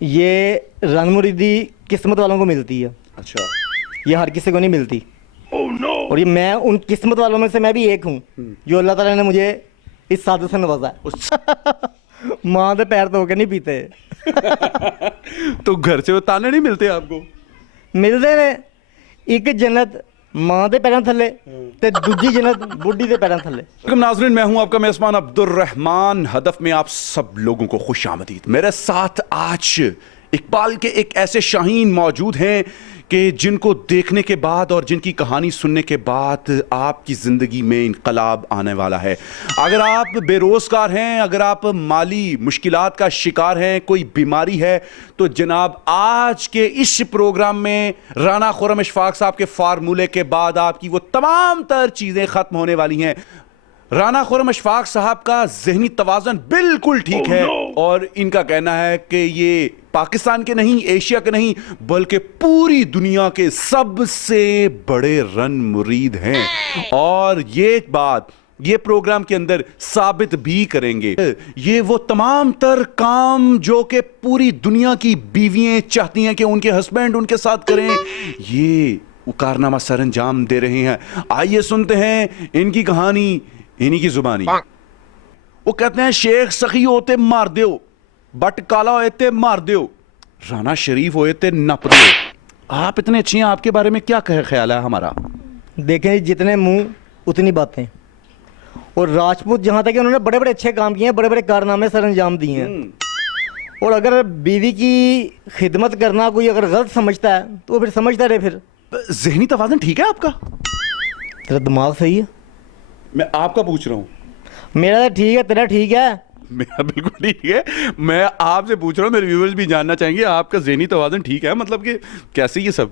ये रन मुरीदी किस्मत वालों को मिलती है, अच्छा, ये हर किसी को नहीं मिलती। और ये मैं उन किस्मत वालों में से मैं भी एक हूँ जो अल्लाह ताला ने मुझे इस सादत से नवाजा है। माँ के पैर धो के नहीं पीते। तो घर से वो ताने नहीं मिलते आपको? मिलते ने, एक जन्नत माँ के पैरों थले ते दूजी जन्नत बुढ़ी के पैरों थले। नाज़रीन, मैं हूं आपका मेज़बान अब्दुल रहमान। हदफ में आप सब लोगों को खुश आमदीद। मेरे साथ आज इकबाल के एक ऐसे शाहीन मौजूद हैं कि जिनको देखने के बाद और जिनकी कहानी सुनने के बाद आपकी ज़िंदगी में इनकलाब आने वाला है। अगर आप बेरोज़गार हैं, अगर आप माली मुश्किलात का शिकार हैं, कोई बीमारी है, तो जनाब आज के इस प्रोग्राम में राना खुर्रम इशफाक साहब के फार्मूले के बाद आपकी वो तमाम तर चीज़ें ख़त्म होने वाली हैं। राना खुर्रम इशफाक साहब का ज़हनी तवाज़न बिल्कुल ठीक है और इनका कहना है कि ये पाकिस्तान के नहीं, एशिया के नहीं, बल्कि पूरी दुनिया के सबसे बड़े रन मुरीद हैं। और ये बात ये प्रोग्राम के अंदर साबित भी करेंगे। ये वो तमाम तर काम जो कि पूरी दुनिया की बीवियां चाहती हैं कि उनके हस्बैंड उनके साथ करें, ये वो कारनामा सर अंजाम दे रहे हैं। आइए सुनते हैं इनकी कहानी इन्हीं की जुबानी। वो कहते हैं शेख सखी होते मार दो, बट काला होए ते मार दो, राना शरीफ होए ते नप दो। आप इतने अच्छे हैं, आपके बारे में क्या ख्याल है हमारा? देखें जी, जितने मुंह उतनी बातें। और राजपूत जहाँ तक उन्होंने बड़े बड़े अच्छे काम किए हैं, बड़े बड़े कारनामे सर अंजाम दिए हैं। और अगर बीवी की खिदमत करना कोई अगर गलत समझता है तो फिर समझता रहे। फिर ज़हनी तवाज़ुन ठीक है आपका? तेरा दिमाग सही है? मैं आपका पूछ रहा हूँ। मेरा तो ठीक है, तेरा ठीक है? मेरा बिल्कुल ठीक है। मैं आपसे पूछ रहा हूँ, मेरे व्यूअर्स भी जानना चाहेंगे आपका ज़हनी तवाज़ुन ठीक है? मतलब कि कैसे ये सब?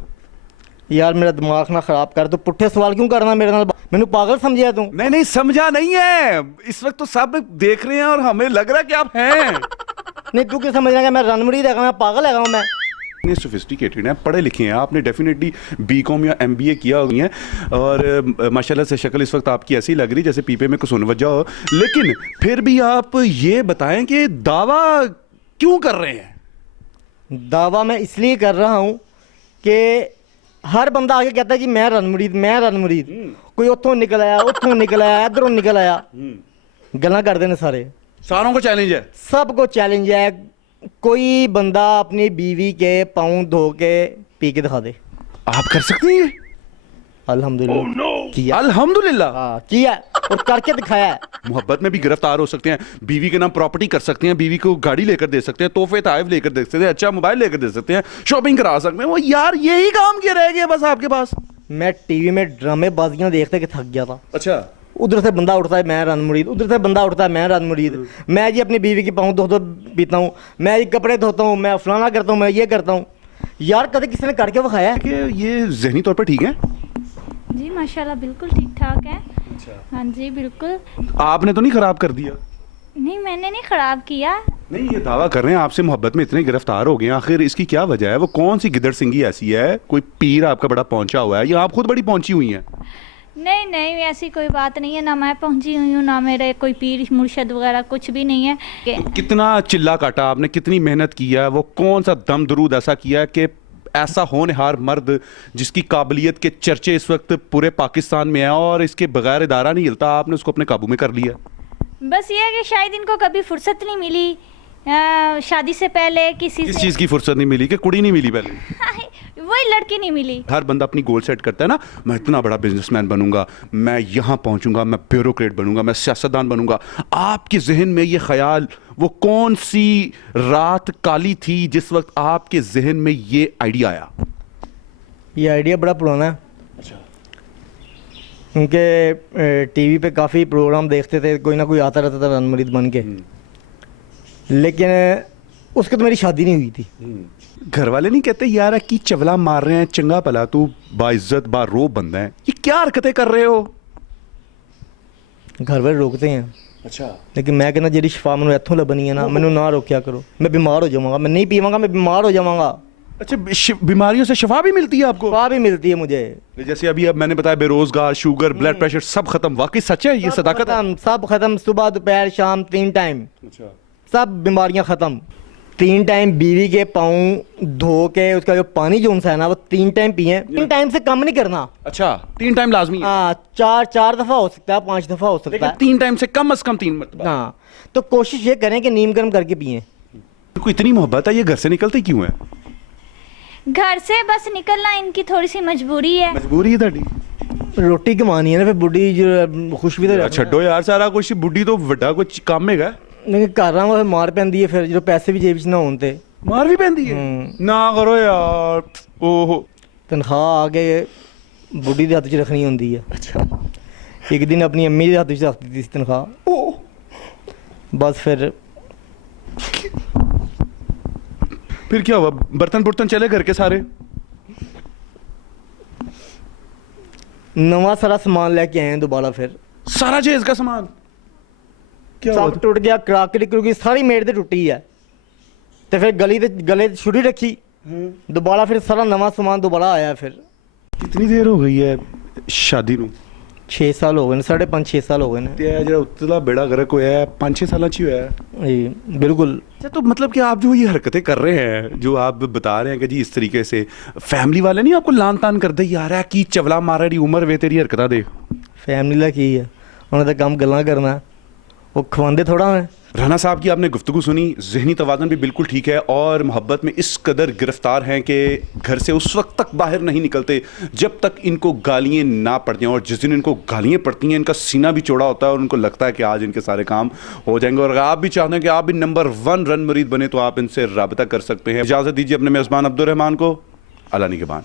यार मेरा दिमाग ना खराब कर, तो पुट्ठे सवाल क्यों करना मेरे नाल? मैंने पागल समझा तू? नहीं नहीं, समझा नहीं है। इस वक्त तो सब देख रहे हैं और हमें लग रहा है कि आप हैं। नहीं, तू क्या समझ रहा है? मैं रनमुरीद है, मैं पागल है? मैं इतने सोफिस्टिकेटेड हैं, पढ़े लिखे हैं, आपने डेफिनेटली बीकॉम या एमबीए किया हुई है और माशाल्लाह से शक्ल इस वक्त आपकी ऐसी लग रही जैसे पीपे में कुछ वजह हो। लेकिन फिर भी आप ये बताएं कि दावा क्यों कर रहे हैं? दावा मैं इसलिए कर रहा हूँ कि हर बंदा आगे कहता है कि मैं रनमुरीद, मैं रनमुरीद। कोई उतों निकल आया, उतों निकल आया, इधरों निकल आया, गल्लां करते हैं सारे। सारों को चैलेंज है, सबको चैलेंज है। कोई बंदा अपनी बीवी के पाँव धो के पी के दिखा दे। आप कर सकते हैं ये? अल्हम्दुलिल्लाह किया। अल्हम्दुलिल्लाह हाँ किया और करके दिखाया है। मोहब्बत में भी गिरफ्तार हो सकते हैं, बीवी के नाम प्रॉपर्टी कर सकते हैं, बीवी को गाड़ी लेकर दे सकते हैं, तोहफे ताइफ लेकर दे सकते हैं, अच्छा मोबाइल लेकर दे सकते हैं, शॉपिंग करा सकते हैं। वो यार यही काम क्या रह गया बस आपके पास? मैं टीवी में ड्रामेबाजियां देखते कि थक गया था। अच्छा, उधर से बंदा उठता है मैं रनमुरीद, उधर से बंदा उठता है मैं रनमुरीद। मैं जी अपनी बीवी की पाँव धो पीता हूँ, मैं जी कपड़े धोता हूँ, मैं फलाना करता हूँ, मैं ये करता हूँ। यार कभी किसी ने करके दिखाया है? कि ये जहनी तौर पर ठीक है? जी माशाल्लाह बिल्कुल ठीक ठाक है। हाँ जी बिल्कुल। आपने तो नहीं खराब कर दिया? नहीं, मैंने नहीं ख़राब किया। नहीं, ये दावा कर रहे हैं आपसे मोहब्बत में इतने गिरफ्तार हो गए हैं, आखिर इसकी क्या वजह है? वो कौन सी गिदड़ सिंगी ऐसी है? कोई पीर आपका बड़ा पहुंचा हुआ है या आप खुद बड़ी पहुंची हुई हैं? नहीं नहीं, ऐसी कोई बात नहीं है, ना मैं पहुंची हुई हूँ, ना मेरे कोई पीर मुर्शद वगैरह कुछ भी नहीं है। तो कितना चिल्ला काटा आपने, कितनी मेहनत किया है? वो कौन सा दम दरूद ऐसा किया है कि ऐसा होनहार मर्द जिसकी काबिलियत के चर्चे इस वक्त पूरे पाकिस्तान में है और इसके बगैर इदारा नहीं हिलता, आपने उसको अपने काबू में कर लिया? बस ये है कि शायद इनको कभी फुर्सत नहीं मिली शादी से पहले किस चीज़ की फुर्सत नहीं मिली? कि कुड़ी नहीं मिली पहले? वही लड़की नहीं मिली। हर बंदा अपनी गोल सेट करता है ना, मैं इतना बड़ा बिजनेसमैन बनूंगा, मैं यहाँ पहुंचूंगा, मैं ब्यूरोक्रेट बनूंगा, मैं सियासतदान बनूंगा। आपके जहन में ये ख्याल, वो कौन सी रात काली थी जिस वक्त आपके जहन में ये आइडिया आया? ये आइडिया बड़ा पुराना है। अच्छा। क्योंकि टीवी पे काफ़ी प्रोग्राम देखते थे, कोई ना कोई आता रहता था रनमुरीद बन के। लेकिन उसके तो मेरी शादी नहीं हुई थी। घर वाले नहीं कहते यार की चवला मार रहे हैं, चंगा भला तू बाइज्जत बारोब बंदा है, ये क्या हरकतें कर रहे हो? घर वाले रोकते हैं। अच्छा। लेकिन मैं कहना जी शफा मैंने इतों लभनी है ना, मैंने ना रोकया करो, मैं बीमार हो जाऊंगा, मैं नहीं पीवांगा, मैं बीमार हो जाऊंगा। अच्छा, बीमारियों से शफा भी मिलती है आपको? शफा भी मिलती है मुझे। जैसे अभी अब मैंने बताया बेरोजगार, शुगर, ब्लड प्रेशर सब खत्म। वाकई सच है, ये सदाकत है? सब खत्म, सुबह दोपहर शाम 3 टाइम। अच्छा। सब बीमारियां खत्म। 3 टाइम बीवी के पाँव धो के उसका जो पानी जो उनसा है ना वो 3 टाइम पिए, 3 टाइम से कम नहीं करना। अच्छा 3 टाइम लाजमी है, हाँ, 4 दफ़ा हो सकता है, 5 दफ़ा हो सकता लेकिन है। 3 टाइम से कम अज कम 3 मरतबा। हाँ, तो कोशिश ये करें कि नीम गर्म करके पिएं। इनको इतनी मोहब्बत है, ये घर से निकलते क्यों है? घर से बस निकलना इनकी थोड़ी सी मजबूरी है। मजबूरी है ਤੁਹਾਡੀ? रोटी कमानी है ना, फिर बुढ़ी जो खुश भी तो रहना। ਛੱਡੋ ਯਾਰ ਸਾਰਾ ਕੁਝ, ਬੁੱਢੀ ਤੋਂ ਵੱਡਾ ਕੋਈ ਕੰਮ ਹੈਗਾ? लेकिन घर में मार पैंदी है, फिर जो पैसे भी जेब च ना होन ते ਮਾਰ ਵੀ ਪੈਂਦੀ ਹੈ? ਨਾ ਕਰੋ ਯਾਰ। ਓਹੋ तनख्वाह आके बुढ़ी के हाथ च रखनी होंदी है। अच्छा, एक दिन अपनी अम्मी के हाथ च रख दी थी तनख्वाह, बस फिर क्या हुआ? बर्तन बुर्तन चले घर के सारे? नवा सारा सामान लेके आए हैं दोबारा, फिर सारा जेज का सामान क्या हुआ? सब टूट गया, क्राकरी क्योंकि सारी मेड़ ते टुटी है, तो फिर गले छुरी रखी, दोबारा फिर सारा नवा सामान दोबारा आया। फिर कितनी देर हो गई है शादी ਨੂੰ? 6 साल हो गए, 5.5-6 साल हो गए ने। ਤੇ ਇਹ ਜਿਹੜਾ ਉਤਲਾ ਬੇੜਾ ਗਰਕ ਹੋਇਆ ਹੈ 5-6 साल ਚ ही ਹੋਇਆ है। जी बिल्कुल। अच्छा, तो मतलब कि आप जो ये हरकतें कर रहे हैं, जो आप बता रहे हैं कि जी इस तरीके से फैमिली वाले नहीं आपको लान तान करते यार है की चवला मारा दी उम्र वे तेरी हरकतां दे? फैमिली का की है, उन्होंने तो काम गल्ला करना, वो खवांदे थोड़ा है। राना साहब की आपने गुफ्तगू सुनी, जहनी तवाज़ुन भी बिल्कुल ठीक है और मोहब्बत में इस कदर गिरफ्तार हैं कि घर से उस वक्त तक बाहर नहीं निकलते जब तक इनको गालियाँ ना पड़ती हैं, और जिस दिन इनको गालियाँ पड़ती हैं इनका सीना भी चौड़ा होता है और उनको लगता है कि आज इनके सारे काम हो जाएंगे। और अगर आप भी चाहते हैं कि आप भी नंबर 1 रन मरीद बने तो आप इनसे रब्ता कर सकते हैं। इजाज़त दीजिए अपने मेज़बान अब्दुल रहमान को। अल्लाह निगहबान।